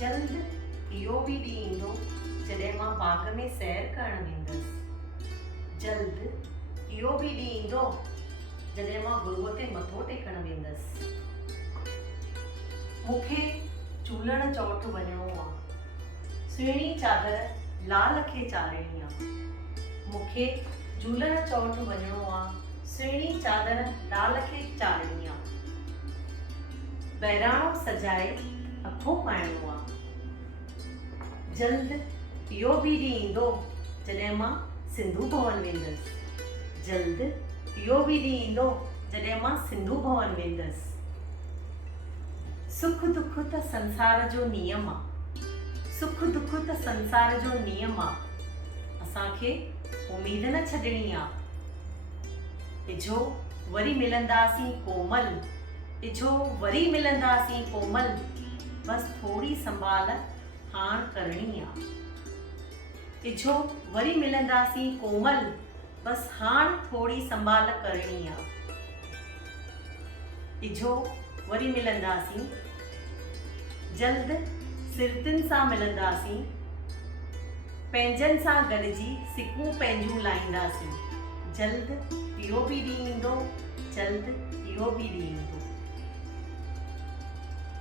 जल्द इहो बि ॾींहुं ईंदो जॾहिं मां बाग़ में सैर करणु वेंदसि। जल्द इहो बि ॾींहुं ईंदो जॾहिं मां गुरूअ ते मथो टेकणु वेंदसि। मूंखे झूलण चौथ वञिणो आहे, सुहिणी चादर लाल खे चाढ़णी आहे। मूंखे झूलण चौथ वञिणो आहे, सुहिणी चादर लाल खे चाढ़णी आहे। बहिराणो सजाए अखो पाइणो आहे। जल्द इहो बि ॾींहुं ईंदो जॾहिं मां सिंधू भवन वेंदसि। जल्द इहो बि ॾींहुं ईंदो जॾहिं मां सिंधू भवन वेंदसि। सुख दुख त संसार जो नियम आहे। सुख दुख त संसार जो नियम आहे। असांखे उमेद न छॾणी आहे। इझो वरी मिलंदासीं कोमल, इझो वरी मिलंदासीं कोमल, बस थोड़ी संभाल हाण करणी आहे। इझो वरी मिलंदासीं कोमल, बस हाण थोड़ी संभाल करणी आहे। इझो वरी मिलंदासीं, जल्द सिरतिन सां मिलंदासीं, पंहिंजनि सां गॾिजी सिकूं पंहिंजूं लाहींदासीं। जल्द इहो बि ॾींहुं ईंदो, जल्द इहो बि ॾींहुं ईंदो।